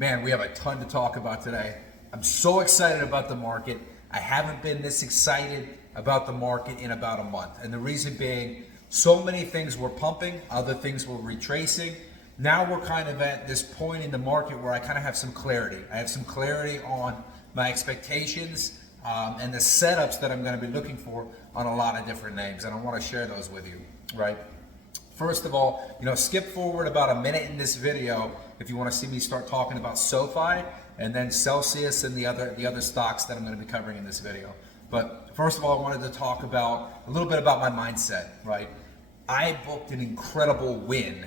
Man, we have a ton to talk about today. I'm so excited about the market. I haven't been this excited about the market in about a month. And the reason being, so many things were pumping, other things were retracing. Now we're kind of at this point in the market where I kind of have some clarity. I have some clarity on my expectations and the setups that I'm going to be looking for on a lot of different names. And I want to share those with you, right? First of all, skip forward about a minute in this video if you want to see me start talking about Sofi and then Celsius and the other stocks that I'm going to be covering in this video. But first of all, I wanted to talk about a little bit about my mindset, right? I booked an incredible win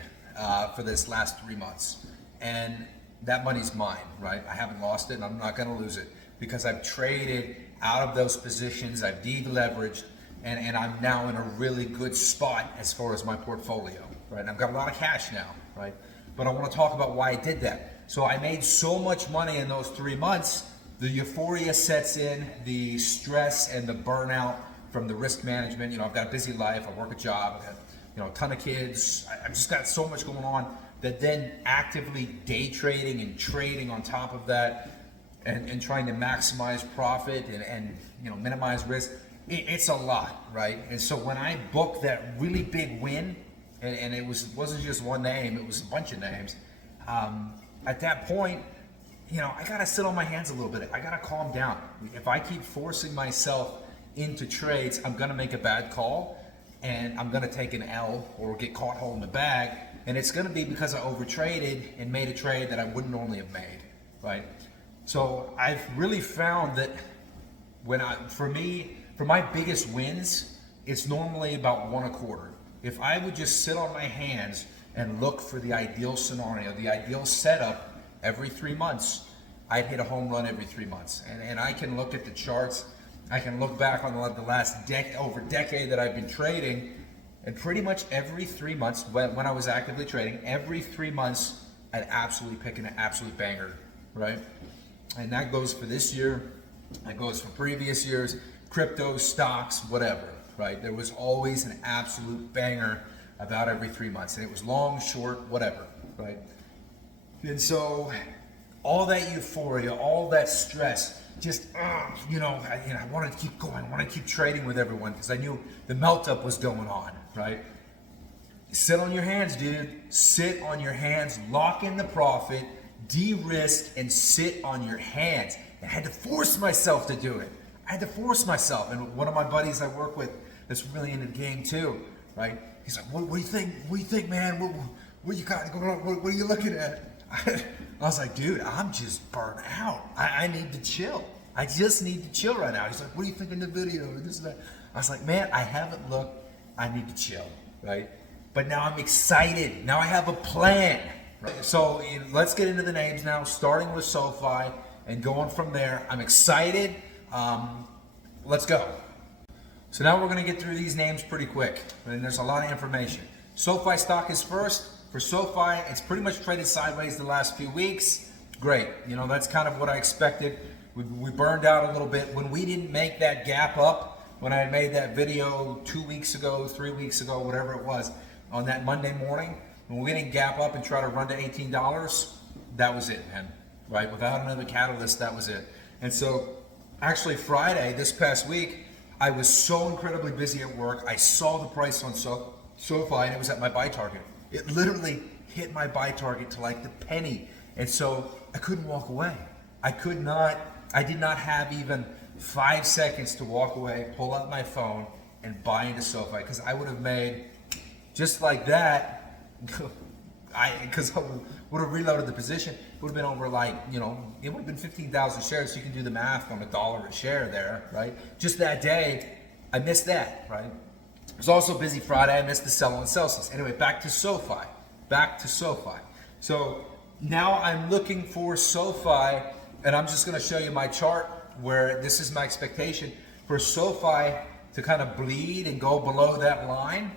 for this last 3 months, and that money's mine, right? I haven't lost it, and I'm not going to lose it because I've traded out of those positions, I've de-leveraged, and I'm now in a really good spot as far as my portfolio, right? And I've got a lot of cash now, right? But I want to talk about why I did that. So I made so much money in those 3 months, the euphoria sets in, the stress and the burnout from the risk management. I've got a busy life, I work a job, I've got a ton of kids, I've just got so much going on that then actively day trading and trading on top of that and trying to maximize profit and minimize risk, it's a lot, right? And so when I booked that really big win, and it wasn't just one name, it was a bunch of names, at that point, I gotta sit on my hands a little bit. I gotta calm down. If I keep forcing myself into trades, I'm gonna make a bad call and I'm gonna take an L or get caught holding the bag, and it's gonna be because I overtraded and made a trade that I wouldn't normally have made, right? So I've really found that for my biggest wins, it's normally about 1 a quarter. If I would just sit on my hands and look for the ideal scenario, the ideal setup every 3 months, I'd hit a home run every 3 months. And I can look at the charts, I can look back on the last decade that I've been trading, and pretty much every 3 months, when I was actively trading, every 3 months, I'd absolutely pick an absolute banger, right? And that goes for this year, that goes for previous years, crypto, stocks, whatever, right? There was always an absolute banger about every 3 months, and it was long, short, whatever, right? And so all that euphoria, all that stress, just, I wanted to keep going, I wanted to keep trading with everyone because I knew the melt up was going on, right? Sit on your hands, dude. Sit on your hands, lock in the profit, de-risk, and sit on your hands. I had to force myself to do it. I had to force myself. And one of my buddies I work with that's really into the game too, right? He's like, what do you think? What do you think, man? What you got going on? What are you looking at? I was like, dude, I'm just burnt out. I need to chill. I just need to chill right now. He's like, what do you think in the video? This and that. I was like, man, I haven't looked. I need to chill, right? But now I'm excited. Now I have a plan. Right? So let's get into the names now, starting with Sofi and going from there. I'm excited. Let's go. So now we're going to get through these names pretty quick, and there's a lot of information. Sofi stock is first. For Sofi, it's pretty much traded sideways the last few weeks. Great, that's kind of what I expected. We burned out a little bit when we didn't make that gap up. When I made that video 2 weeks ago, 3 weeks ago, whatever it was, on that Monday morning, when we didn't gap up and try to run to $18, that was it, man. Right? Without another catalyst, that was it. And so, actually Friday, this past week, I was so incredibly busy at work. I saw the price on Sofi and it was at my buy target. It literally hit my buy target to like the penny. And so I couldn't walk away. I did not have even 5 seconds to walk away, pull out my phone and buy into Sofi, because I would have made just like that. Because I would have reloaded the position, it would have been over it would have been 15,000 shares. So you can do the math on $1 a share there, right? Just that day, I missed that, right? It was also busy Friday. I missed the sell on Celsius. Anyway, back to Sofi. So now I'm looking for Sofi, and I'm just going to show you my chart where this is my expectation for Sofi to kind of bleed and go below that line,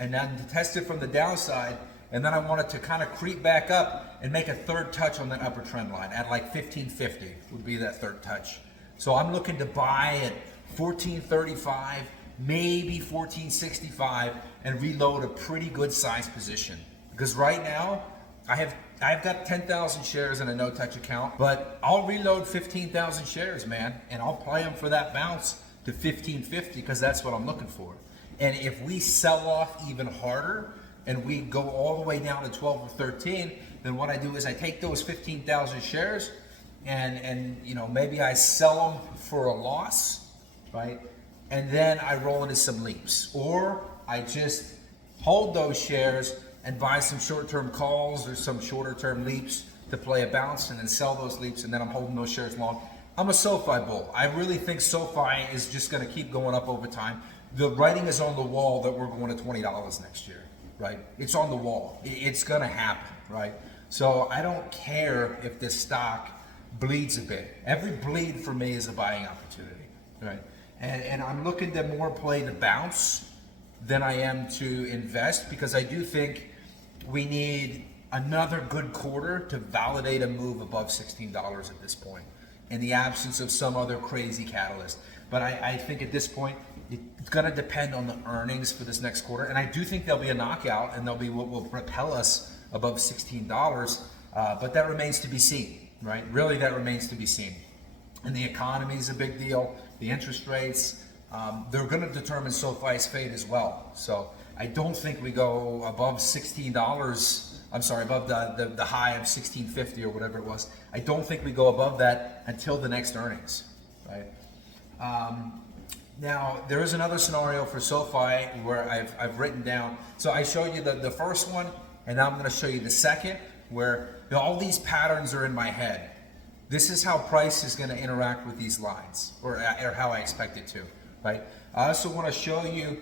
and then to test it from the downside. And then I want it to kind of creep back up and make a third touch on that upper trend line at like 1550 would be that third touch. So I'm looking to buy at 1435, maybe 1465, and reload a pretty good size position. Because right now, I have I've got 10,000 shares in a no-touch account, but I'll reload 15,000 shares, man, and I'll play them for that bounce to 1550 because that's what I'm looking for. And if we sell off even harder and we go all the way down to 12 or 13, then what I do is I take those 15,000 shares and you know, maybe I sell them for a loss, right? And then I roll into some leaps, or I just hold those shares and buy some short-term calls or some shorter-term leaps to play a bounce and then sell those leaps, and then I'm holding those shares long. I'm a SoFi bull. I really think SoFi is just going to keep going up over time. The writing is on the wall that we're going to $20 next year, right? It's on the wall. It's going to happen, right? So I don't care if this stock bleeds a bit. Every bleed for me is a buying opportunity, right? And I'm looking to more play the bounce than I am to invest, because I do think we need another good quarter to validate a move above $16 at this point, in the absence of some other crazy catalyst. But I think at this point, it's going to depend on the earnings for this next quarter. And I do think there'll be a knockout, and there'll be what will propel us above $16. But that remains to be seen, right? Really, that remains to be seen. And the economy is a big deal. The interest rates, they're going to determine SoFi's fate as well. So I don't think we go above $16. I'm sorry, above the high of 1650 or whatever it was. I don't think we go above that until the next earnings, right? Now, there is another scenario for SoFi where I've written down. So I showed you the first one, and now I'm going to show you the second, where all these patterns are in my head. This is how price is going to interact with these lines, or how I expect it to, right? I also want to show you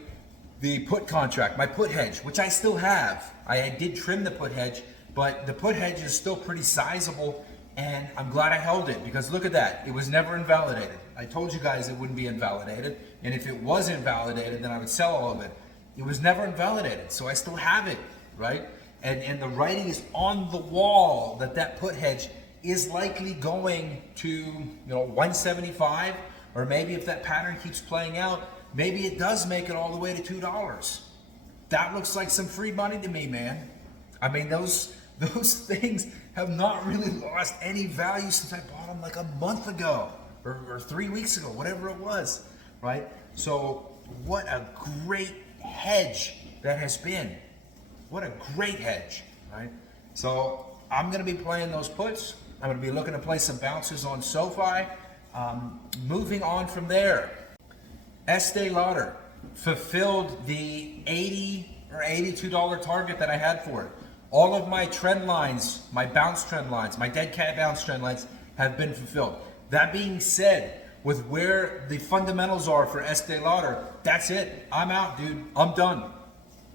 the put contract, my put hedge, which I still have. I did trim the put hedge, but the put hedge is still pretty sizable, and I'm glad I held it, because look at that. It was never invalidated. I told you guys it wouldn't be invalidated, and if it was invalidated, then I would sell all of it. It was never invalidated, so I still have it, right? And the writing is on the wall that put hedge is likely going to 175, or maybe if that pattern keeps playing out, maybe it does make it all the way to $2. That looks like some free money to me, man. I mean, those things have not really lost any value since I bought them like a month ago or 3 weeks ago, whatever it was, right? So what a great hedge that has been. What a great hedge, right? So I'm going to be playing those puts. I'm going to be looking to play some bounces on SoFi. Moving on from there, Estee Lauder fulfilled the $80 or $82 target that I had for it. All of my trend lines, my bounce trend lines, my dead cat bounce trend lines have been fulfilled. That being said, with where the fundamentals are for Estee Lauder, that's it. I'm out, dude. I'm done.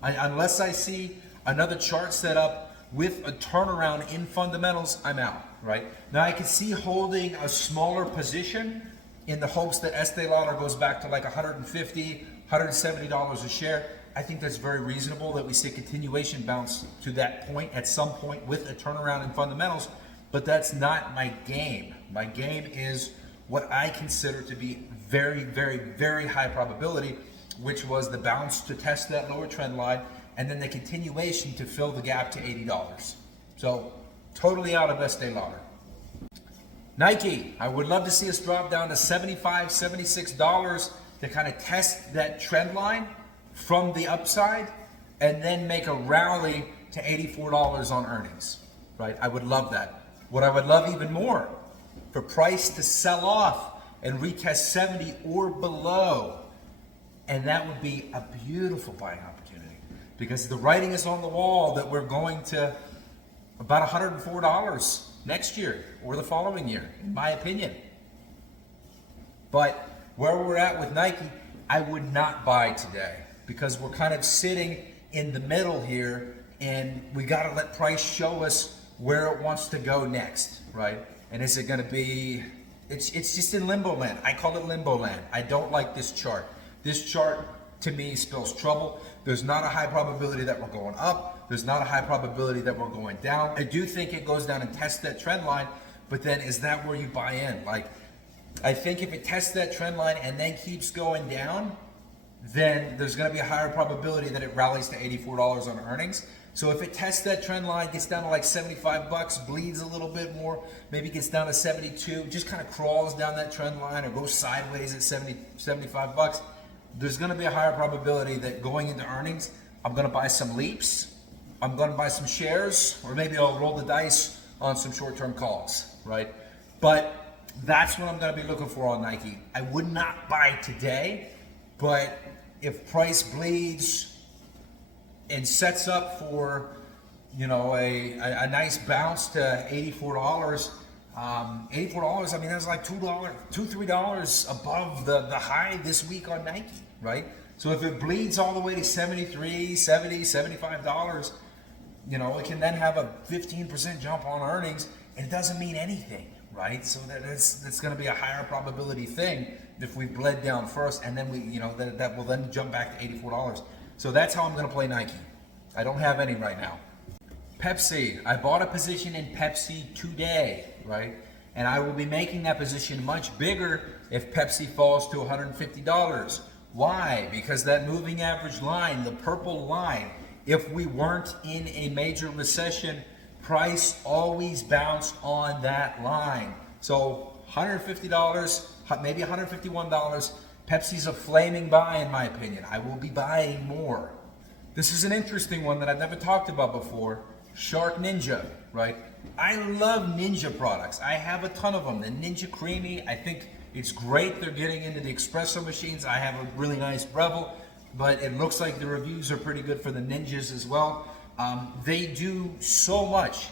Unless I see another chart set up with a turnaround in fundamentals, I'm out, right? Now I could see holding a smaller position in the hopes that Estee Lauder goes back to like $150, $170 a share. I think that's very reasonable that we see a continuation bounce to that point at some point with a turnaround in fundamentals, but that's not my game. My game is what I consider to be very, very, very high probability, which was the bounce to test that lower trend line, and then the continuation to fill the gap to $80. So totally out of Estee Lauder. Nike, I would love to see us drop down to $75, $76 to kind of test that trend line from the upside, and then make a rally to $84 on earnings, right? I would love that. What I would love even more, for price to sell off and retest 70 or below, and that would be a beautiful buying opportunity, because the writing is on the wall that we're going to about $104 next year or the following year, in my opinion. But where we're at with Nike, I would not buy today, because we're kind of sitting in the middle here, and we got to let price show us where it wants to go next, right? And is it going to be, it's just in limbo land. I call it limbo land. I don't like this chart. This chart, to me, spells trouble. There's not a high probability that we're going up. There's not a high probability that we're going down. I do think it goes down and tests that trend line, but then is that where you buy in? Like, I think if it tests that trend line and then keeps going down, then there's going to be a higher probability that it rallies to $84 on earnings. So if it tests that trend line, gets down to like 75 bucks, bleeds a little bit more, maybe gets down to 72, just kind of crawls down that trend line or goes sideways at 70, 75 bucks, there's going to be a higher probability that going into earnings, I'm going to buy some leaps, I'm going to buy some shares, or maybe I'll roll the dice on some short-term calls, right? But that's what I'm going to be looking for on Nike. I would not buy today, but if price bleeds and sets up for, you know, a nice bounce to $84. $84, I mean, that's like $2, $3 above the high this week on Nike, right? So if it bleeds all the way to $73, $70, $75, you know, it can then have a 15% jump on earnings, and it doesn't mean anything, right? So that's going to be a higher probability thing if we bled down first, and then we, you know, that will then jump back to $84. So that's how I'm going to play Nike. I don't have any right now. Pepsi, I bought a position in Pepsi today, right? And I will be making that position much bigger if Pepsi falls to $150. Why? Because that moving average line, the purple line, if we weren't in a major recession, price always bounced on that line. So $150, maybe $151, Pepsi's a flaming buy in my opinion. I will be buying more. This is an interesting one that I've never talked about before. SHARKNINJA, right? I love Ninja products. I have a ton of them. The Ninja Creamy, I think it's great they're getting into the espresso machines. I have a really nice Breville, but it looks like the reviews are pretty good for the Ninjas as well. They do so much.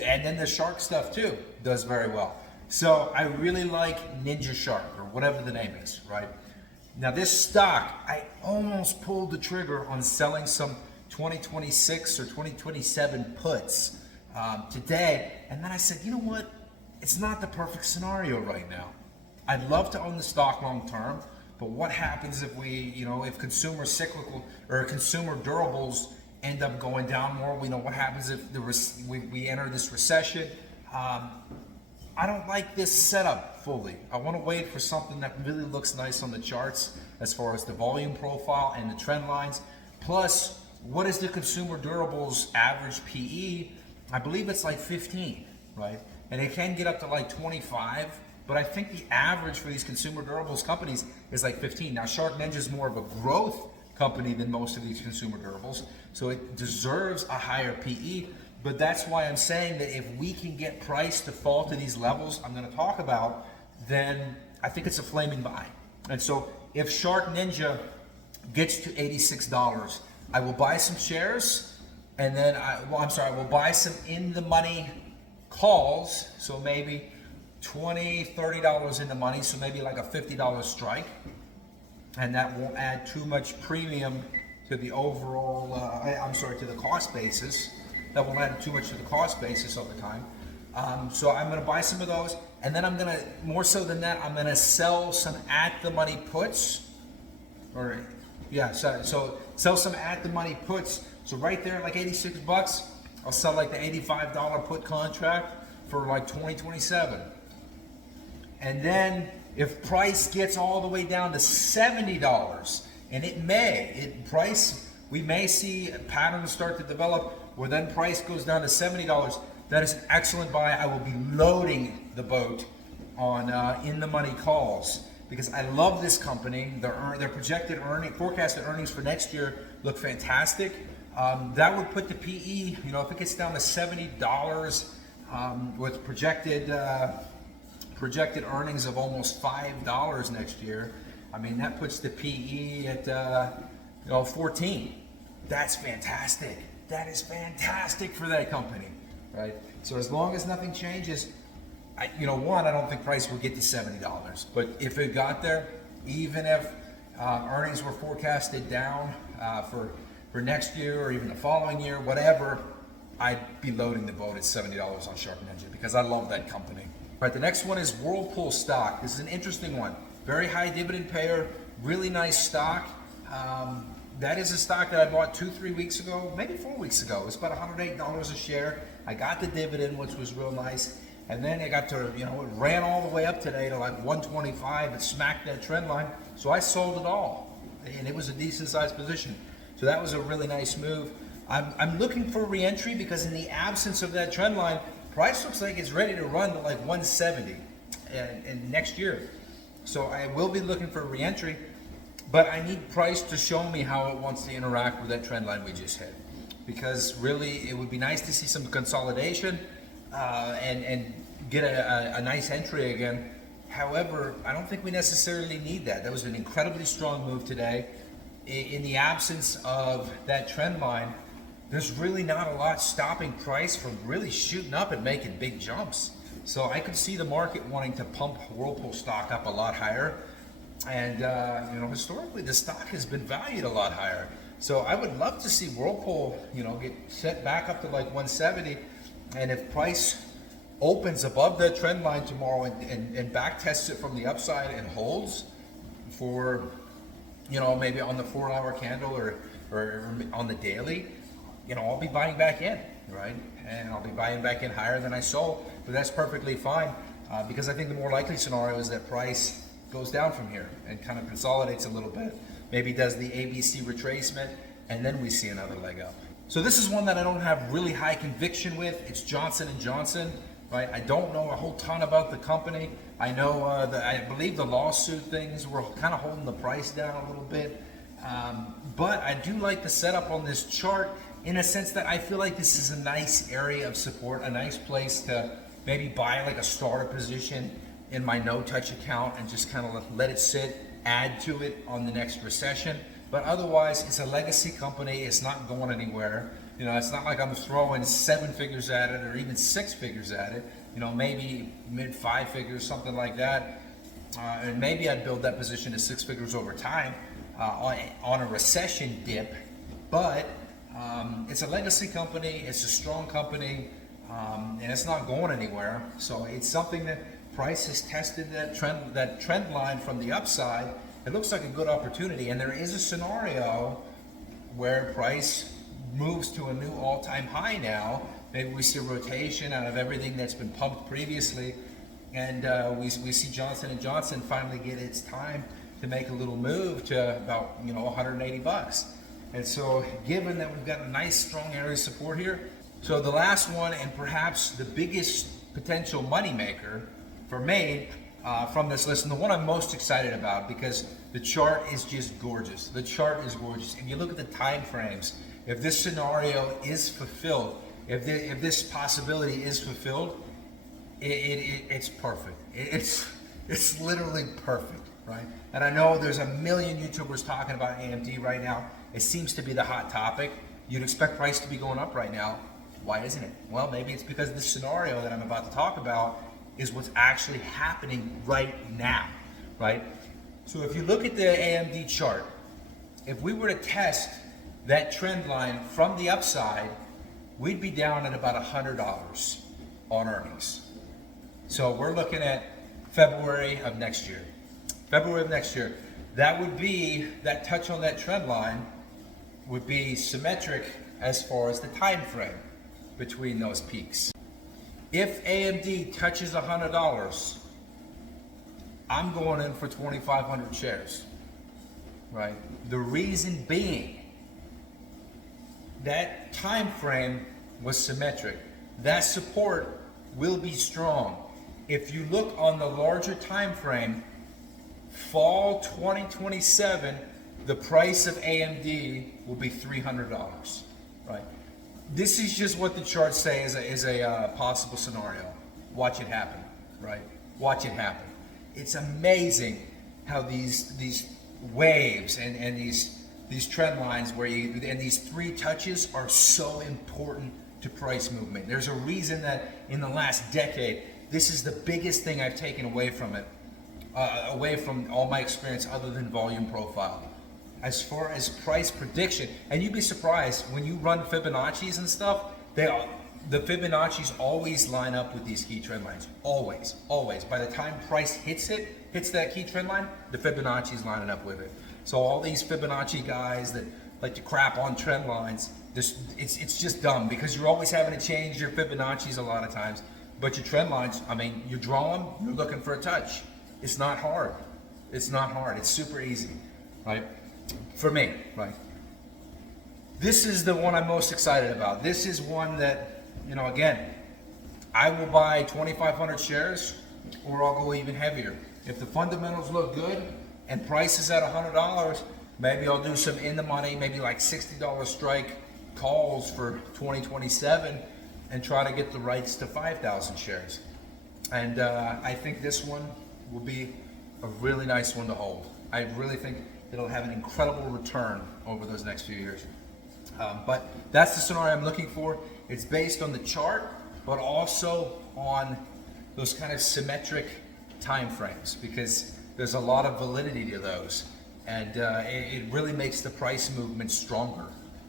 And then the Shark stuff too does very well. So I really like Ninja Shark, or whatever the name is, right? Now this stock, I almost pulled the trigger on selling some 2026 or 2027 puts today, and then I said, you know what? It's not the perfect scenario right now. I'd love to own the stock long term, but what happens if we, you know, if consumer cyclical or consumer durables end up going down more? We know what happens if we enter this recession. I don't like this setup fully. I want to wait for something that really looks nice on the charts as far as the volume profile and the trend lines. Plus, what is the consumer durables average PE? I believe it's like 15, right? And it can get up to like 25, but I think the average for these consumer durables companies is like 15. Now, SharkNinja is more of a growth company than most of these consumer durables, so it deserves a higher PE. But that's why I'm saying that if we can get price to fall to these levels I'm going to talk about, then I think it's a flaming buy. And so if SharkNinja gets to $86, I will buy some shares, and then I will buy some in the money calls. So maybe $20, $30 in the money, so maybe like a $50 strike, and that won't add too much premium to the overall. To the cost basis. That won't add too much to the cost basis over time. So I'm going to buy some of those, and then I'm going to, more so than that, I'm going to sell some at-the-money puts. So sell some at-the-money puts. So right there, like 86 bucks, I'll sell like the $85 put contract for like 2027. And then if price gets all the way down to $70, and we may see a pattern start to develop where then price goes down to $70, that is an excellent buy. I will be loading the boat on in the money calls because I love this company. Their projected forecasted earnings for next year look fantastic. That would put the PE, you know, if it gets down to $70 with projected earnings of almost $5 next year, I mean that puts the PE at 14. That's fantastic. That is fantastic for that company, right? So as long as nothing changes, I don't think price will get to $70. But if it got there, even if earnings were forecasted down for next year or even the following year, whatever, I'd be loading the boat at $70 on SharkNinja because I love that company. All right, the next one is Whirlpool stock. This is an interesting one. Very high dividend payer, really nice stock. That is a stock that I bought 2-3 weeks ago, maybe 4 weeks ago. It's about $108 a share. I got the dividend, which was real nice. And then it got to, it ran all the way up today to like 125. It smacked that trend line. So I sold it all. And it was a decent sized position. So that was a really nice move. I'm looking for re-entry because in the absence of that trend line, price looks like it's ready to run to like 170 and next year. So I will be looking for re-entry, but I need price to show me how it wants to interact with that trend line we just hit. Because really, it would be nice to see some consolidation and get a nice entry again. However, I don't think we necessarily need that. That was an incredibly strong move today. In the absence of that trend line, there's really not a lot stopping price from really shooting up and making big jumps. So I could see the market wanting to pump Whirlpool stock up a lot higher. And historically, the stock has been valued a lot higher. So I would love to see Whirlpool, get set back up to like 170. And if price opens above that trend line tomorrow and back tests it from the upside and holds for, maybe on the 4-hour candle or on the daily, I'll be buying back in, right? And I'll be buying back in higher than I sold, but that's perfectly fine because I think the more likely scenario is that price goes down from here and kind of consolidates a little bit. Maybe does the ABC retracement, and then we see another leg up. So this is one that I don't have really high conviction with. It's Johnson & Johnson, right? I don't know a whole ton about the company. I know I believe the lawsuit things were kind of holding the price down a little bit. But I do like the setup on this chart in a sense that I feel like this is a nice area of support, a nice place to maybe buy like a starter position in my no-touch account and just kind of let it sit, add to it on the next recession. But otherwise, it's a legacy company. It's not going anywhere. It's not like I'm throwing 7 figures at it or even 6 figures at it. Maybe mid 5 figures, something like that. And maybe I'd build that position to 6 figures over time on a recession dip. But it's a legacy company. It's a strong company, and it's not going anywhere. So it's something that price has tested that trend line from the upside. It looks like a good opportunity, and there is a scenario where price moves to a new all-time high now. Maybe we see a rotation out of everything that's been pumped previously, and we see Johnson & Johnson finally get its time to make a little move to about 180 bucks. And so given that we've got a nice strong area of support here, so the last one and perhaps the biggest potential moneymaker for me from this list, and the one I'm most excited about because the chart is just gorgeous. The chart is gorgeous. If you look at the time frames, if this scenario is fulfilled, if this possibility is fulfilled, it's perfect. It's literally perfect, right? And I know there's a million YouTubers talking about AMD right now. It seems to be the hot topic. You'd expect price to be going up right now. Why isn't it? Well, maybe it's because this scenario that I'm about to talk about is what's actually happening right now, right? So if you look at the AMD chart, if we were to test that trend line from the upside, we'd be down at about $100 on earnings. So we're looking at February of next year. February of next year, that would be, that touch on that trend line would be symmetric as far as the time frame between those peaks. If AMD touches $100, I'm going in for 2,500 shares, right? The reason being, that time frame was symmetric. That support will be strong. If you look on the larger time frame, fall 2027, the price of AMD will be $300, right? This is just what the charts say is a possible scenario. Watch it happen, right? Watch it happen. It's amazing how these waves and these trend lines and these 3 touches are so important to price movement. There's a reason that in the last decade, this is the biggest thing I've taken away from it, away from all my experience other than volume profile. As far as price prediction, and you'd be surprised when you run Fibonacci's and stuff, the Fibonacci's always line up with these key trend lines. Always, always. By the time price hits that key trend line, the Fibonacci's lining up with it. So all these Fibonacci guys that like to crap on trend lines, it's just dumb because you're always having to change your Fibonacci's a lot of times. But your trend lines, I mean, you draw them, you're looking for a touch. It's not hard. It's not hard. It's super easy, right? For me, right? This is the one I'm most excited about. This is one that, you know, again, I will buy 2,500 shares or I'll go even heavier. If the fundamentals look good and price is at $100, maybe I'll do some in the money, maybe like $60 strike calls for 2027 and try to get the rights to 5,000 shares. And I think this one will be a really nice one to hold. I really think it'll have an incredible return over those next few years. But that's the scenario I'm looking for. It's based on the chart, but also on those kind of symmetric time frames, because there's a lot of validity to those. And it really makes the price movement stronger,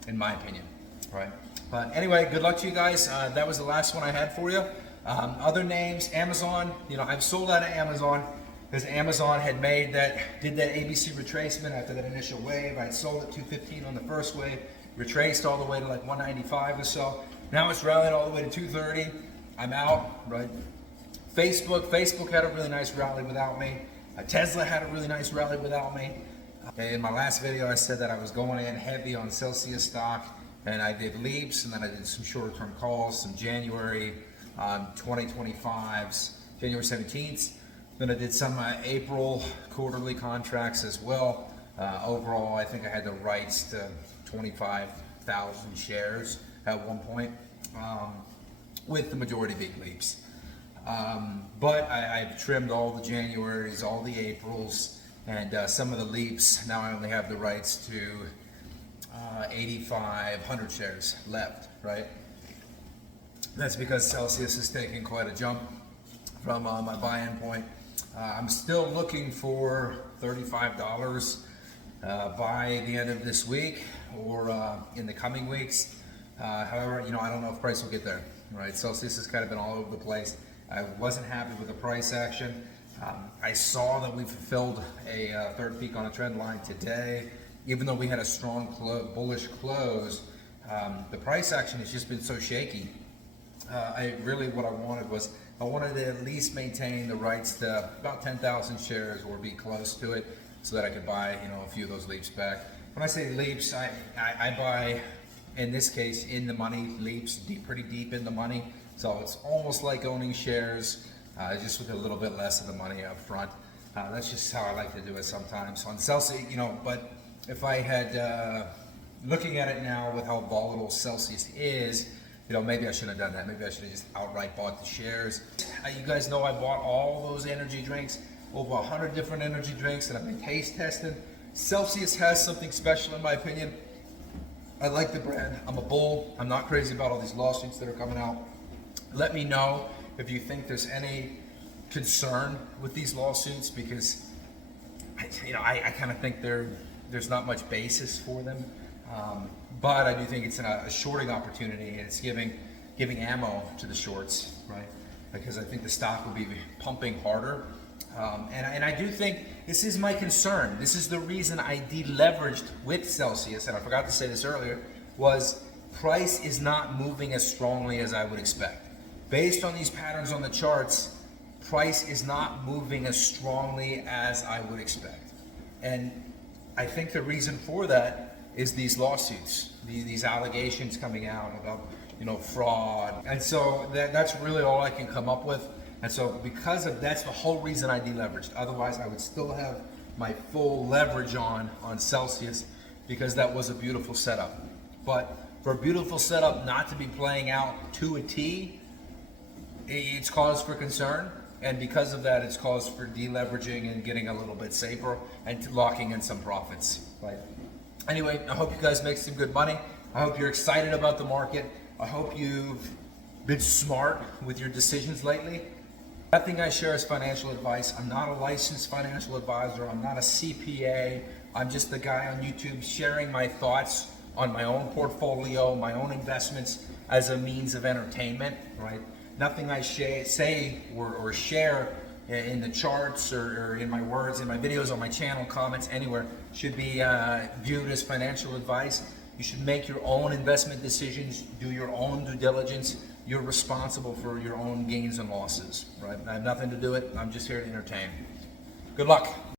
in my opinion, right? But anyway, good luck to you guys. That was the last one I had for you. Other names, Amazon, you know, I've sold out of Amazon because Amazon did that ABC retracement after that initial wave. I had sold at 215 on the first wave, retraced all the way to like 195 or so. Now it's rallying all the way to 230. I'm out, right? Facebook had a really nice rally without me. Tesla had a really nice rally without me. In my last video, I said that I was going in heavy on Celsius stock, and I did leaps, and then I did some shorter term calls, some January 2025s, January 17th. Then I did some April quarterly contracts as well. Overall, I think I had the rights to 25,000 shares at one point, with the majority being leaps. But I've trimmed all the Januaries, all the Aprils, and some of the leaps. Now I only have the rights to 8,500 shares left, right? That's because Celsius is taking quite a jump from my buy-in point. I'm still looking for $35 by the end of this week or in the coming weeks. However, you know, I don't know if price will get there, right? Celsius has kind of been all over the place. I wasn't happy with the price action. I saw that we fulfilled a third peak on a trend line today. Even though we had a strong bullish close, the price action has just been so shaky. What I wanted was, I wanted to at least maintain the rights to about 10,000 shares or be close to it so that I could buy, you know, a few of those leaps back. When I say leaps, I buy, in this case, in the money leaps, pretty deep in the money. So it's almost like owning shares, just with a little bit less of the money up front. That's just how I like to do it sometimes. On Celsius, you know, but if I had, looking at it now with how volatile Celsius is, you know, maybe I shouldn't have done that. Maybe I should have just outright bought the shares. You guys know I bought all those energy drinks, over 100 different energy drinks that I've been taste testing. Celsius has something special in my opinion. I like the brand. I'm a bull. I'm not crazy about all these lawsuits that are coming out. Let me know if you think there's any concern with these lawsuits, because I kind of think there's not much basis for them. But I do think it's a shorting opportunity, and it's giving ammo to the shorts, right? Because I think the stock will be pumping harder. And I do think this is my concern. This is the reason I deleveraged with Celsius, and I forgot to say this earlier, was price is not moving as strongly as I would expect. Based on these patterns on the charts, price is not moving as strongly as I would expect. And I think the reason for that is these lawsuits, these allegations coming out about, you know, fraud. And so that's really all I can come up with. And so because of that's the whole reason I deleveraged. Otherwise, I would still have my full leverage on Celsius, because that was a beautiful setup. But for a beautiful setup not to be playing out to a T, it's cause for concern. And because of that, it's cause for deleveraging and getting a little bit safer and locking in some profits, right? Anyway, I hope you guys make some good money. I hope you're excited about the market. I hope you've been smart with your decisions lately. Nothing I share is financial advice. I'm not a licensed financial advisor. I'm not a CPA. I'm just the guy on YouTube sharing my thoughts on my own portfolio, my own investments as a means of entertainment, right? Nothing I say or share in the charts or in my words, in my videos, on my channel, comments, anywhere, should be viewed as financial advice. You should make your own investment decisions, do your own due diligence. You're responsible for your own gains and losses, right? I have nothing to do with it. I'm just here to entertain. Good luck.